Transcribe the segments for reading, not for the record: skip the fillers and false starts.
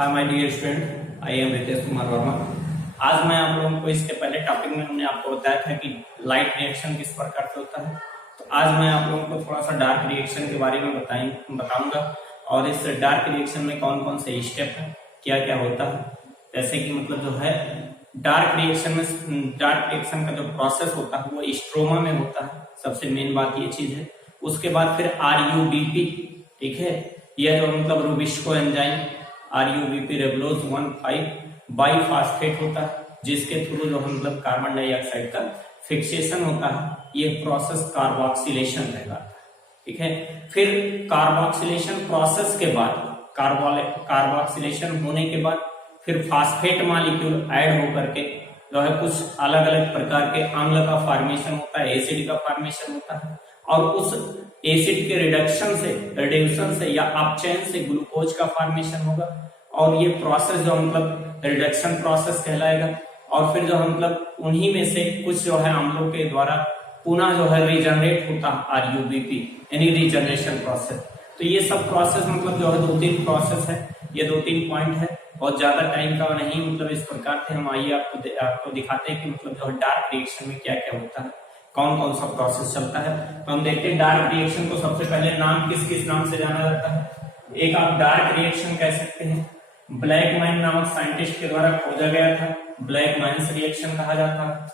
Hi my dear student, I am Ritesh Kumar Verma. आज मैं आप लोगों को इसके पहले टॉपिक में हमने आपको बताया था कि लाइट रिएक्शन किस प्रकार से होता है। तो आज मैं आप लोगों को थोड़ा सा डार्क रिएक्शन के बारे में बताऊंगा और इस डार्क रिएक्शन में कौन कौन से स्टेप है, क्या क्या होता है। जैसे कि मतलब जो है डार्क रिएक्शन का जो प्रोसेस होता है वो स्ट्रोमा में होता है, सबसे मेन बात ये चीज है। उसके बाद फिर RUBP, ठीक है, यह जो मतलब रूबिस्को एंजाइम RUBP रेबलोज 1,5 बाईफास्फेट होता है, जिसके थ्रू जो मतलब कार्बन डाइऑक्साइड का फिक्सेशन होता है। यह प्रोसेस कार्बोक्सिलेशन कहलाता है, ठीक है। फिर कार्बोक्सिलेशन प्रोसेस के बाद कार्बोक्सिलेशन होने के बाद फिर फास्फेट मॉलिक्यूल ऐड होकर के जो है कुछ अलग अलग प्रकार के अम्ल का फॉर्मेशन होता है, एसिड का फॉर्मेशन होता है, और उस एसिड के रिडक्शन से या अपचयन से ग्लूकोज का फॉर्मेशन होगा। और ये प्रोसेस जो मतलब रिडक्शन प्रोसेस कहलाएगा। और फिर जो मतलब उन्हीं में से कुछ जो है अम्लों के द्वारा पुनः जो है रीजनरेट होता है RUBP, यानी रीजनरेशन प्रोसेस। तो ये सब प्रोसेस मतलब जो है 2-3 प्रोसेस है, ये 2-3 पॉइंट है, बहुत ज्यादा टाइम का नहीं। मतलब इस प्रकार से हम आइए आपको दिखाते हैं कि मतलब जो है डार्क रिएक्शन में क्या क्या होता है, कौन कौन सा प्रोसेस चलता है। तो हम देखते हैं डार्क रिएक्शन को सबसे पहले नाम किस किस नाम से जाना जाता है। एक आप डार्क रिएक्शन कह सकते हैं, ब्लैकमैन नामक साइंटिस्ट के द्वारा खोजा गया था, ब्लैकमैन्स रिएक्शन कहा जाता है।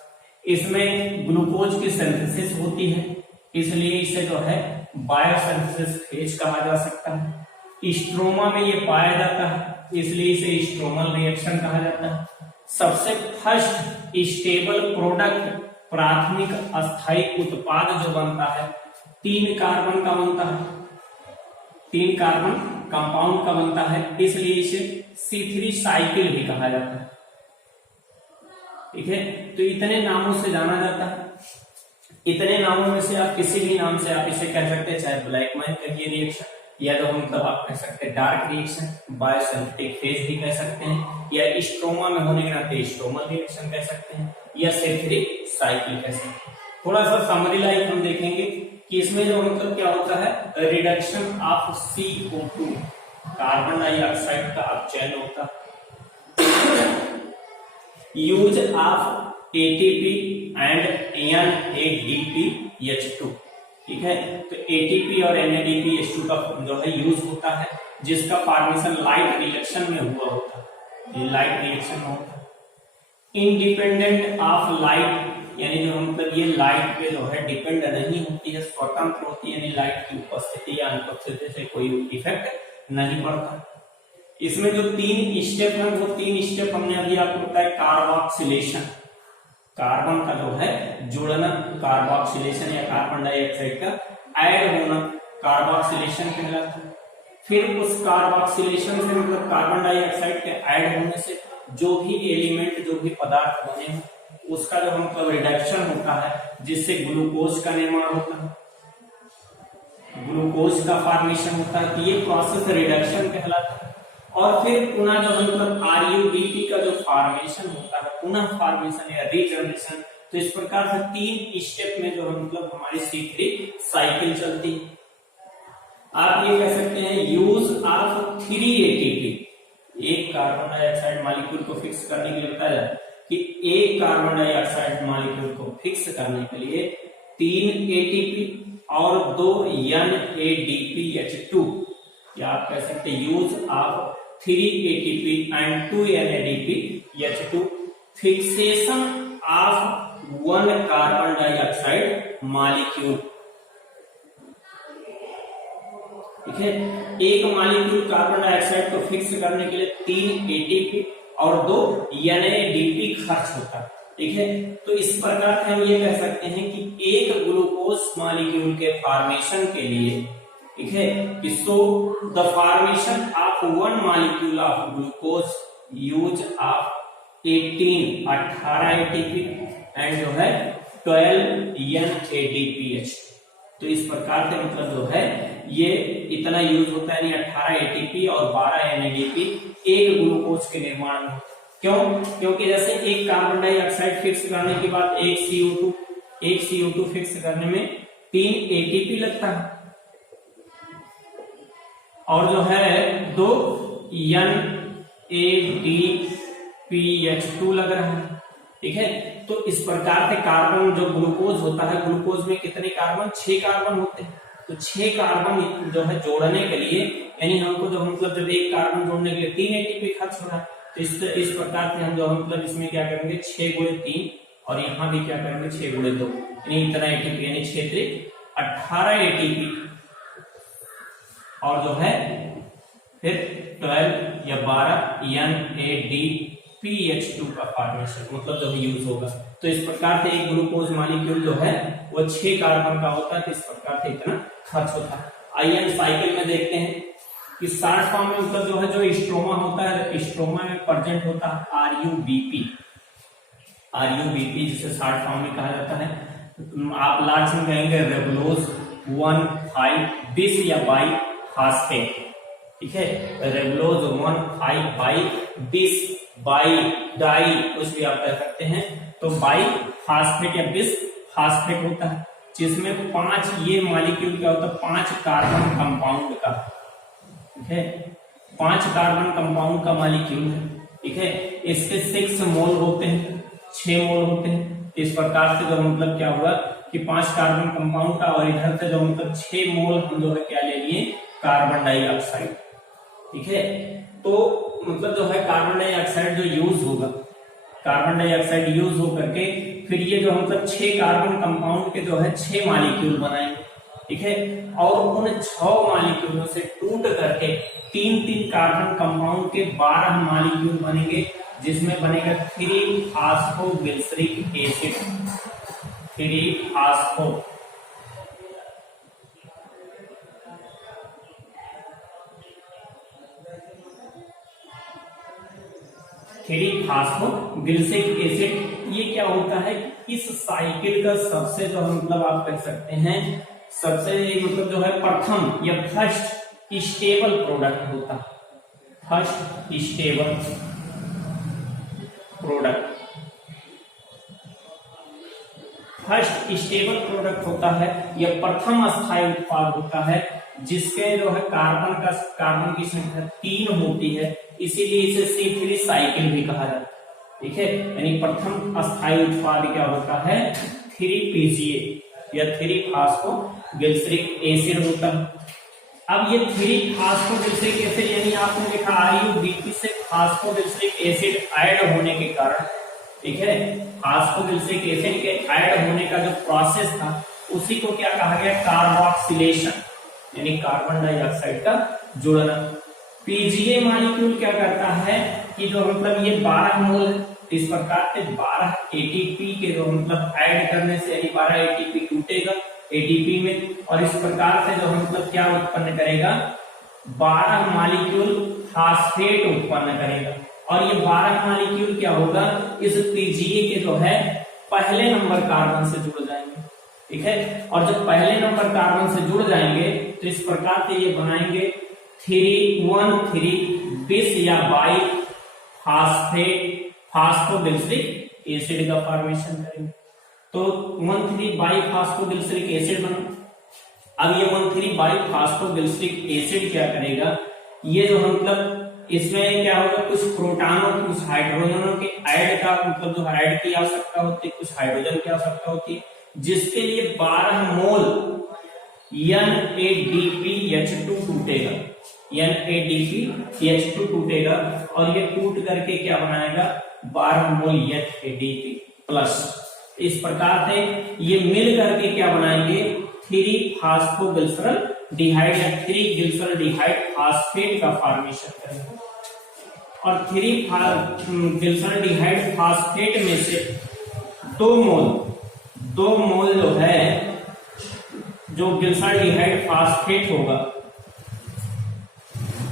इसमें ग्लूकोज की सिंथेसिस होती है, इसलिए इसे जो है बायोसिंथेसिस फेज कहा जा सकता है। स्ट्रोमा में ये पाया जाता है, इसलिए इसे स्ट्रोमल रिएक्शन कहा जाता है। सबसे फर्स्ट स्टेबल प्रोडक्ट, प्राथमिक अस्थायी उत्पाद जो बनता है 3 कार्बन का बनता है, 3 कार्बन कंपाउंड का बनता है, इसलिए इसे C3 साइकिल भी कहा जाता है, ठीक है। तो इतने नामों से जाना जाता है। इतने नामों में से आप किसी भी नाम से आप इसे कह सकते हैं, चाहे ब्लैकमैन कहिए रिएक्शन, या तो मतलब आप कह सकते हैं डार्क रिएक्शन, बायोसिंथेटिक फेज भी कह सकते हैं, या स्ट्रोमा में होने के नाते स्ट्रोमल रिएक्शन कह सकते हैं, या C3 साइकिल कह सकते हैं। थोड़ा सा समरी लाइक हम देखेंगे कि इसमें जो मतलब क्या होता है, reduction of CO2 carbon dioxide का अपचयन होता है, use of ATP and NADPH2, ठीक है। तो ATP और NADPH2 का जो है यूज होता है, जिसका फॉर्मेशन लाइट रिएक्शन में हुआ होता है, लाइट रिएक्शन में होता है। इंडिपेंडेंट ऑफ लाइट, यानी जो मतलब ये लाइट पे जो है डिपेंड नहीं होती है, स्वतंत्र होती है, यानी लाइट की उपस्थिति या अनुपस्थिति से कोई इफेक्ट नहीं पड़ता। इसमें जो 3 स्टेप है वो 3 स्टेप हमने अभी आपको बताया। कार्बोक्सिलेशन, कार्बन का जो है जुड़ना, कार्बोक्सिलेशन या कार्बन डाइऑक्साइड का ऐड होना कार्बोक्सिलेशन कहलाता है। फिर उस कार्बोक्सिलेशन से मतलब कार्बन डाइऑक्साइड के ऐड होने से जो भी एलिमेंट, जो भी पदार्थ बने हैं, उसका जो मतलब रिडक्शन होता है, जिससे ग्लूकोज का निर्माण होता है, ग्लूकोज का फॉर्मेशन होता है। तो ये प्रोसेस रिडक्शन कहलाता है। और फिर पुनः जो मतलब RUBP का जो फॉर्मेशन होता है, पुनः फॉर्मेशन या रीजनरेशन। तो इस प्रकार से 3 स्टेप में जो मतलब हमारी C3 साइकिल चलती है। आप ये कह सकते हैं यूज ऑफ 3 ATP, एक कार्बन डाइऑक्साइड मॉलिक्यूल को फिक्स करने के लिए बताया जाता है कि एक कार्बन डाइऑक्साइड मॉलिक्यूल को फिक्स करने के लिए 3 ATP और 2 NADPH2, या आप कह सकते हैं use of 3 ATP and 2 NADPH2 fixation of 1 carbon dioxide molecule, ठीक है। एक मॉलिक्यूल कार्बन डाइऑक्साइड को फिक्स करने के लिए 3 ATP और 2 NADP खर्च होता है, ठीक है। तो इस प्रकार से हम ये कह सकते हैं कि एक ग्लूकोज मॉलिक्यूल के फॉर्मेशन के लिए, ठीक है, so the formation of 1 molecule of glucose use of 18 ATP and जो है 12 NADPH। तो इस प्रकार से मतलब जो है ये इतना यूज होता है, यानी 18 ATP और 12 NADP एक ग्लूकोज के निर्माण में। क्यों? क्योंकि जैसे एक कार्बन डाइऑक्साइड फिक्स करने के बाद एक CO2 फिक्स करने में 3 ATP लगता है, और जो है 2 ADPH2 लग रहा है। ठीक है, तो इस प्रकार से कार्बन जो ग्लूकोज होता है, ग्लूकोज में कितने कार्बन, 6 कार्बन होते हैं। तो 6 कार्बन जो है जोड़ने के लिए, यानी हमको जो मतलब जब एक कार्बन जोड़ने के लिए 3 एटीपी खर्च हो रहा है, तो इस प्रकार से हम जो मतलब इसमें क्या करेंगे 6 गुणे 3, और यहाँ भी क्या करेंगे 6 गुणे 2, यानी इतना एटीपी, यानी 6 त्रिक 18 एटीपी, और जो है फिर 12 या 12 NADPH2 का फॉर्मेशन मतलब जो यूज होगा। तो इस प्रकार से एक ग्लूकोज मॉलिक्यूल जो है वो 6 कार्बन का होता है, तो इस प्रकार से इतना खर्च होता है। आइए साइकिल में देखते हैं कि शॉर्ट फॉर्म में मतलब जो है जो स्ट्रोमा होता है, स्ट्रोमा में प्रेजेंट होता है RUBP जिसे शॉर्ट फॉर्म में कहा जाता है। आप लार्ज में कहेंगे रेबुलोज 1,5-bis या बाई फास्फेट। ठीक है, रेबुलोज 1,5-bis बाई डाई कुछ भी आप कह सकते हैं। तो बाई फास्फेट या बिस फास्फेट होता है, जिसमें 5 ये मॉलिक्यूल क्या होता है, 5 कार्बन कंपाउंड का। ठीक है, 5 कार्बन कंपाउंड का मॉलिक्यूल है। ठीक है, इसके 6 मोल होते हैं, 6 मोल होते हैं। इस प्रकार से जो मतलब क्या हुआ कि 5 कार्बन कंपाउंड का, और इधर से जो मतलब 6 मोल हम जो है क्या ले लिए, कार्बन डाइऑक्साइड। ठीक है, तो मतलब जो है कार्बन डाइऑक्साइड जो यूज होगा, कार्बन डाइऑक्साइड यूज हो करके फिर ये जो मतलब 6 कार्बन कंपाउंड के जो है 6 मॉलिक्यूल बनाएंगे। ठीक है, और उन 6 मॉलिक्यूलों से टूट करके 3-3 कार्बन कंपाउंड के 12 मॉलिक्यूल बनेंगे, जिसमें बनेगा 3-फॉस्फोग्लिसरिक एसिड। 3-फॉस्फोग्लिसरिक एसिड। ये क्या होता है, इस साइकिल का सबसे जो मतलब आप कह सकते हैं सबसे मतलब जो है प्रथम या फर्स्ट स्टेबल प्रोडक्ट होता है। फर्स्ट स्टेबल प्रोडक्ट होता है, यह प्रथम स्थायी उत्पाद होता है, जिसके जो है कार्बन की संख्या 3 होती है, इसीलिए इसे C3 साइकिल भी कहा जाता है। ठीक है, यानी प्रथम स्थायी उत्पाद क्या होता है, 3-PGA या 3-फॉस्फोग्लिसरिक एसिड होता है। अब ये 3-फॉस्फोग्लिसरिक एसिड, यानी आपने देखा RUBP से फॉस्फोग्लिसरिक एसिड ऐड होने के कारण, ठीक है, फॉस्फोग्लिसरिक एसिड के ऐड होने का जो प्रोसेस था उसी को क्या कहा गया, कार्बोक्सिलेशन, यानी कार्बन डाइऑक्साइड का जुड़ना। PGA मॉलिक्यूल क्या करता है कि जो मतलब ये 12 मोल है, इस प्रकार से 12 ATP के जो मतलब ऐड करने से, यानी 12 ATP टूटेगा ATP में, और इस प्रकार से जो मतलब क्या उत्पन्न करेगा, 12 मॉलिक्यूल फास्फेट उत्पन्न करेगा। और ये 12 मॉलिक्यूल क्या होगा, इस PGA के जो है पहले नंबर कार्बन से जुड़ जाएंगे। ठीक है, और जब पहले नंबर कार्बन से जुड़ जाएंगे तो इस प्रकार से ये बनाएंगे 3,1,3-bis या बाई फॉस्फोग्लिसरिक एसिड का फॉर्मेशन करेंगे। तो 1,3-बाई फॉस्फोग्लिसरिक एसिड बना। अब ये 1,3-बाई फॉस्फोग्लिसरिक एसिड क्या करेगा, ये जो मतलब इसमें क्या होगा, कुछ प्रोटॉनों कुछ हाइड्रोजनों के ऐड का मतलब जो ऐड की आवश्यकता होती है, कुछ हाइड्रोजन की आवश्यकता होती है, जिसके लिए 12 मोल NADPH2 टूटेगा, NADPH2 टूटेगा, और ये टूट करके क्या बनाएगा, 12 मोल NADP प्लस। इस प्रकार से ये मिल करके क्या बनाएंगे, 3-फॉस्फोग्लिसरॉल्डिहाइड या 3-ग्लिसरॉल्डिहाइड फॉस्फेट का फॉर्मेशन करेंगे। और 3-ग्लिसरॉल्डिहाइड फॉस्फेट में से 2 मोल जो है, जो ग्लिसरॉल्डिहाइड फॉस्फेट होगा,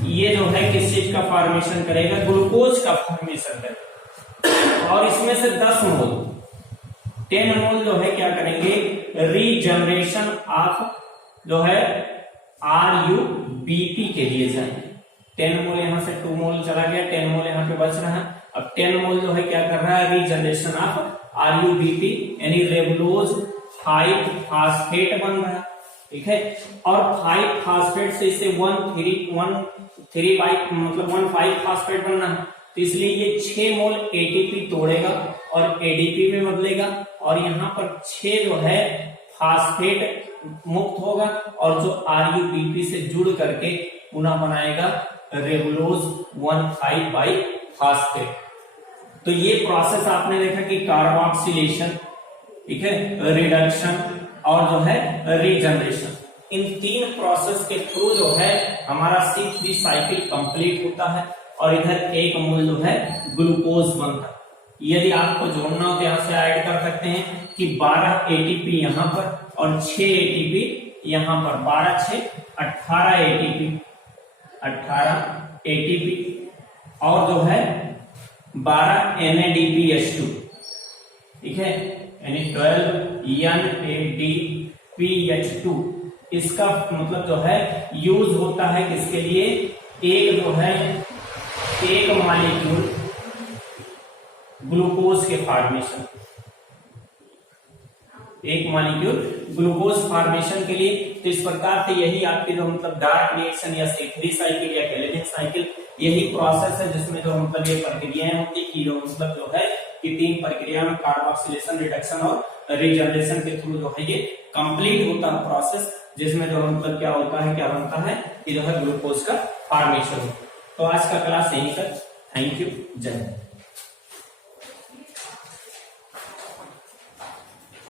ये जो है किस चीज का फॉर्मेशन करेगा, ग्लूकोज का फॉर्मेशन करेगा। और इसमें से 10 मोल 10 मोल जो है क्या करेंगे, रीजनरेशन ऑफ जो है RUBP के लिए जाएंगे। 10 मोल यहां से 2 मोल चला गया, 10 मोल यहां पे बच रहा है। अब 10 मोल जो है क्या कर रहा है, रीजनरेशन ऑफ RUBP, यानी रेबुलोज 5 फास्फेट बन रहा है। ठीक है। और 5 फास्फेट से इसे 1,5 फास्फेट बनना है, तो इसलिए ये 6 मोल एटीपी तोड़ेगा और एडीपी में बदलेगा, और यहाँ पर 6 जो है फास्फेट मुक्त होगा, और जो आरयूबीपी से जुड़ करके पुनः बनाएगा रेबुलोज 1,5 बाई फास्फेट। तो ये प्रोसेस आपने देखा कि कार्बोक्सिलेशन, ठीक है, रिडक्शन और जो है रीजनरेशन, इन 3 प्रोसेस के थ्रू जो है हमारा C3 साइकिल कंप्लीट होता है, और इधर एक मोल जो है ग्लूकोज बनता है। यदि आपको जोड़ना हो तो यहां से ऐड कर सकते हैं कि 12 एटीपी यहां पर और 6 एटीपी यहां पर, 12 6 18 एटीपी और जो है 12 NADPH2, ठीक है, यानी 12 NADPH2। इसका मतलब जो है यूज होता है किसके लिए, एक जो है एक मॉलिक्यूल ग्लूकोज के फॉर्मेशन, एक मॉलिक्यूल ग्लूकोज फॉर्मेशन के लिए। तो इस प्रकार से यही आपकी जो मतलब डार्क रिएक्शन या C3 साइकिल या कैलेनिक साइकिल, यही प्रोसेस है जिसमें जो मतलब ये प्रक्रियाएं होती है कि जो मतलब जो है कि 3 प्रक्रिया में कार्बोक्सिलेशन, रिडक्शन और रीजनरेशन के थ्रू जो है ये कंप्लीट होता है प्रोसेस, जिसमें जो मतलब क्या होता है, क्या बनता है कि जो है ग्लूकोज का फॉर्मेशन होता है। तो आज का क्लास यहीं तक। थैंक यू, जय हिंद।